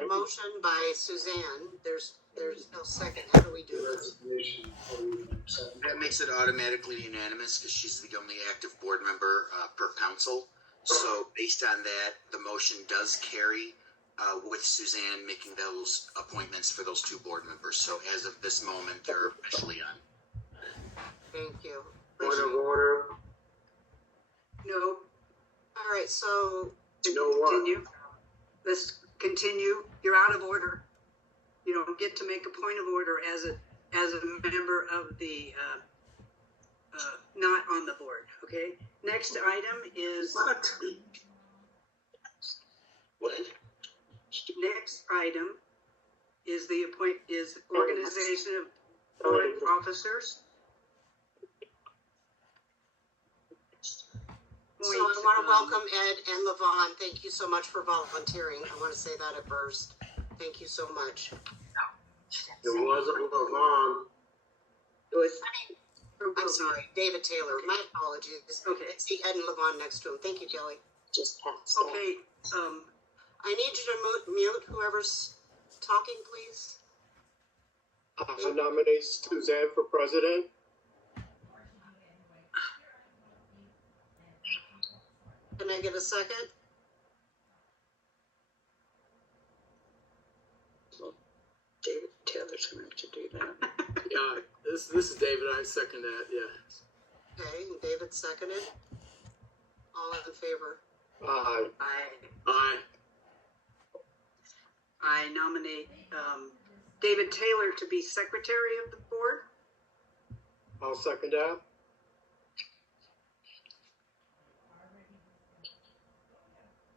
A motion by Suzanne. There's no second. How do we do this? That makes it automatically unanimous because she's the only active board member per council. So based on that, the motion does carry with Suzanne making those appointments for those two board members. So as of this moment, they're officially on. Thank you. Point of order. No. All right, so Continue. Let's continue. You're out of order. You don't get to make a point of order as a member of the not on the board. Okay. Next item is What? Next item is the organization of board officers. So I want to welcome Ed and Levon. Thank you so much for volunteering. I want to say that at first. Thank you so much. It wasn't Levon. It was. I'm sorry, David Taylor. My apologies. Okay. I see Ed and Levon next to him. Thank you, Kelly. Okay. I need you to mute whoever's talking, please. I nominate Suzanne for president. Can I get a second? David Taylor's going to do that. Yeah, this is David. I second that. Yeah. Okay, and David seconded. All in favor? Aye. Aye. I nominate David Taylor to be secretary of the board. I'll second that.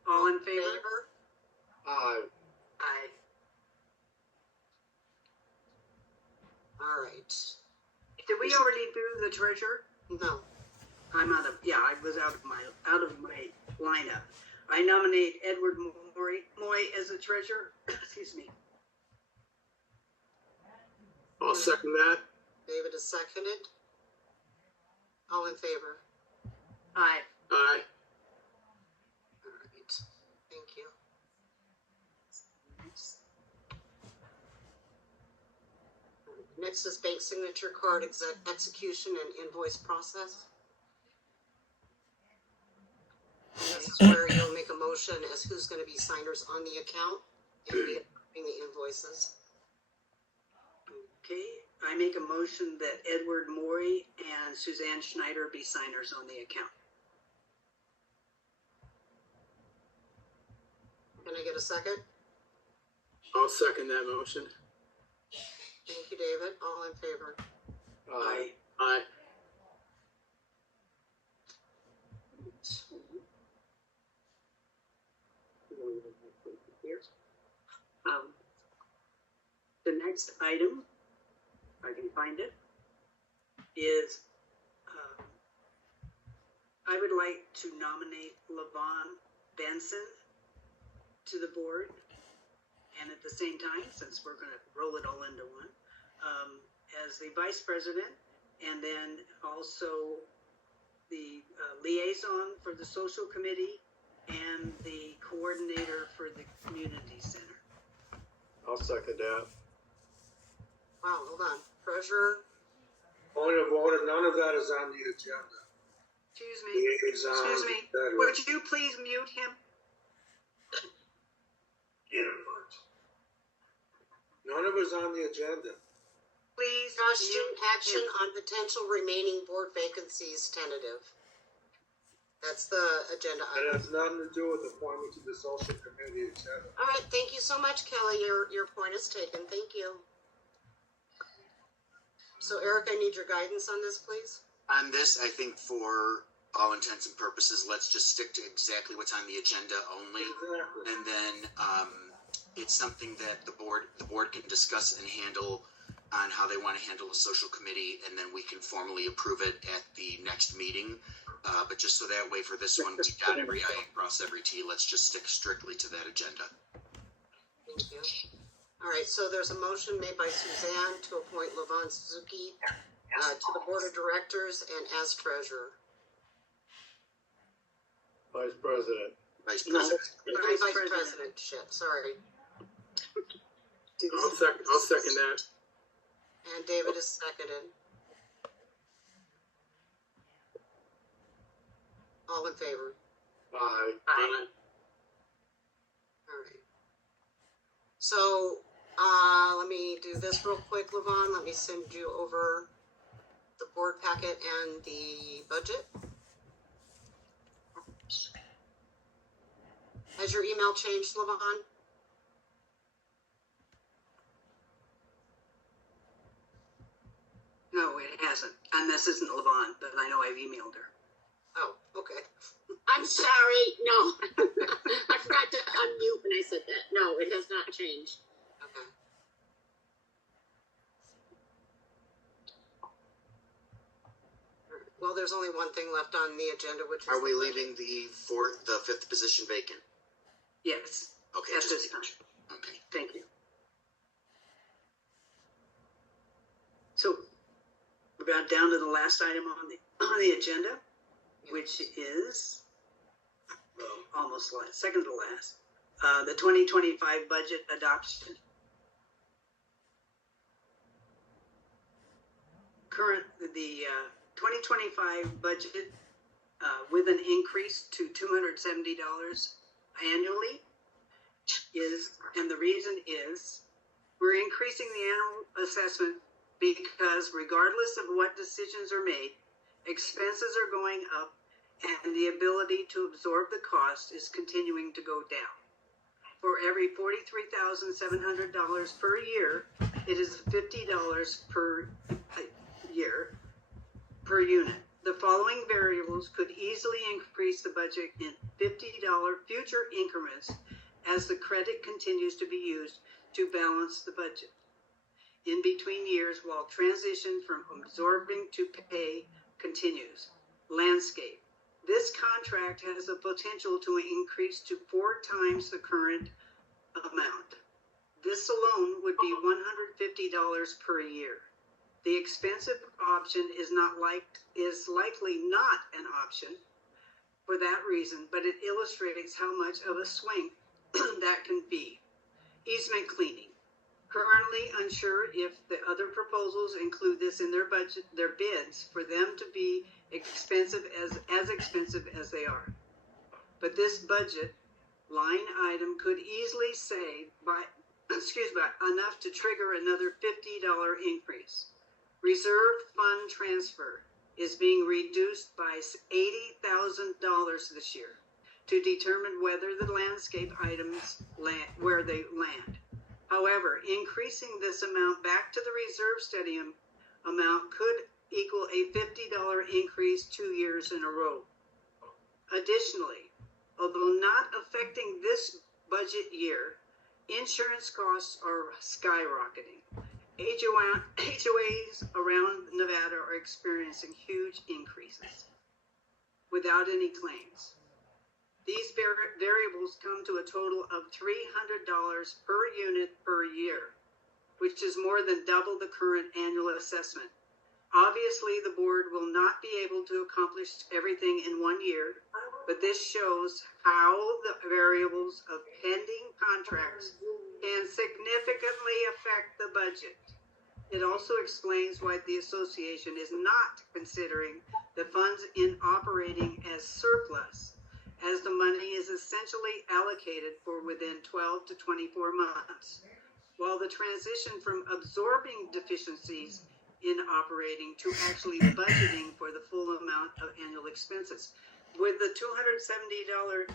All in favor? Aye. Aye. All right. Did we already do the treasurer? No. I was out of my lineup. I nominate Edward Moy as the treasurer. Excuse me. I'll second that. David is seconded. All in favor? Aye. Aye. All right. Thank you. Next is bank signature card execution and invoice process. And this is where you'll make a motion as who's going to be signers on the account and be approving the invoices. Okay. I make a motion that Edward Moy and Suzanne Schneider be signers on the account. Can I get a second? I'll second that motion. Thank you, David. All in favor? Aye. Aye. The next item, if I can find it, is I would like to nominate Levon Benson to the board, and at the same time, since we're going to roll it all into one, as the vice president, and then also the liaison for the social committee and the coordinator for the community center. I'll second that. Wow, hold on. Treasurer, Point of order. None of that is on the agenda. Excuse me. Liaison, Excuse me. that Would is- you please mute him? None of it's on the agenda. Please discussion mute action him. on potential remaining board vacancies tentative. That's the agenda It item. has nothing to do with appointment to the social committee, etc. All right, thank you so much, Kelly. Your point is taken. Thank you. So, Eric, I need your guidance on this, please. On this, I think for all intents and purposes, let's just stick to exactly what's on the agenda only. Exactly. And then it's something that the board can discuss and handle on how they want to handle a social committee, and then we can formally approve it at the next meeting. But just so that way for this one, we got every I and cross every T. Let's just stick strictly to that agenda. Thank you. All right, so there's a motion made by Suzanne to appoint Levon Suzuki to the board of directors and as treasurer. Vice president. Vice President. Vice president, shit, sorry. I'll second that. And David is seconded. All in favor? Aye. Aye. All right. So, let me do this real quick, Levon. Let me send you over the board packet and the budget. Has your email changed, Levon? No, it hasn't. And this isn't Levon, but I know I've emailed her. Oh, okay. I'm sorry, no. I forgot to unmute when I said that. No, it has not changed. Okay. Well, there's only one thing left on the agenda, which is. Are we the budget. leaving the fifth position vacant? Yes, Okay, at just this making time. sure. Okay. Thank you. So we're about down to the last item on the agenda, which is almost last, second to last. The 2025 budget adoption. The 2025 budget with an increase to $270 annually is, and the reason is, we're increasing the annual assessment because regardless of what decisions are made, expenses are going up and the ability to absorb the cost is continuing to go down. For every $43,700 per year, it is $50 per year per unit. The following variables could easily increase the budget in $50 future increments as the credit continues to be used to balance the budget in between years while transition from absorbing to pay continues. Landscape. This contract has the potential to increase to 4 times the current amount. This alone would be $150 per year. The expensive option is likely not an option for that reason, but it illustrates how much of a swing that can be. Easement cleaning. Currently unsure if the other proposals include this in their budget, their bids, for them to be expensive as expensive as they are. But this budget line item could easily save by enough to trigger another $50 increase. Reserve fund transfer is being reduced by $80,000 this year to determine whether the landscape items land where they land. However, increasing this amount back to the reserve study amount could equal a $50 increase 2 years in a row. Additionally, although not affecting this budget year, insurance costs are skyrocketing. HOAs around Nevada are experiencing huge increases without any claims. These variables come to a total of $300 per unit per year, which is more than double the current annual assessment. Obviously, the board will not be able to accomplish everything in 1 year, but this shows how the variables of pending contracts can significantly affect the budget. It also explains why the association is not considering the funds in operating as surplus, as the money is essentially allocated for within 12 to 24 months, while the transition from absorbing deficiencies in operating to actually budgeting for the full amount of annual expenses. With the $270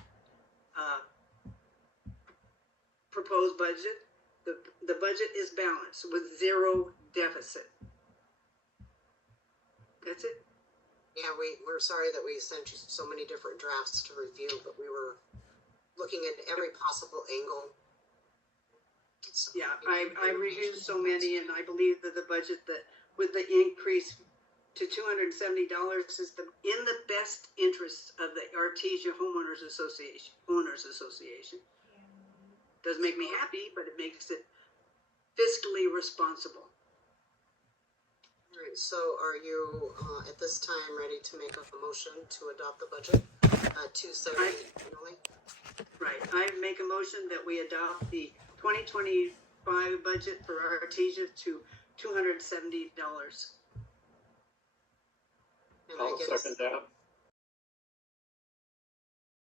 proposed budget, the budget is balanced with 0 deficit. That's it. Yeah, we're sorry that we sent you so many different drafts to review, but we were looking at every possible angle. Yeah, I reviewed so many, and I believe that the budget that with the increase to $270 is in the best interest of the Artesia Homeowners Association. Doesn't make me happy, but it makes it fiscally responsible. All right, so are you at this time ready to make a motion to adopt the budget 270 annually? Right. I make a motion that we adopt the 2025 FY budget for Artesia to $270. And I I'll get a second that.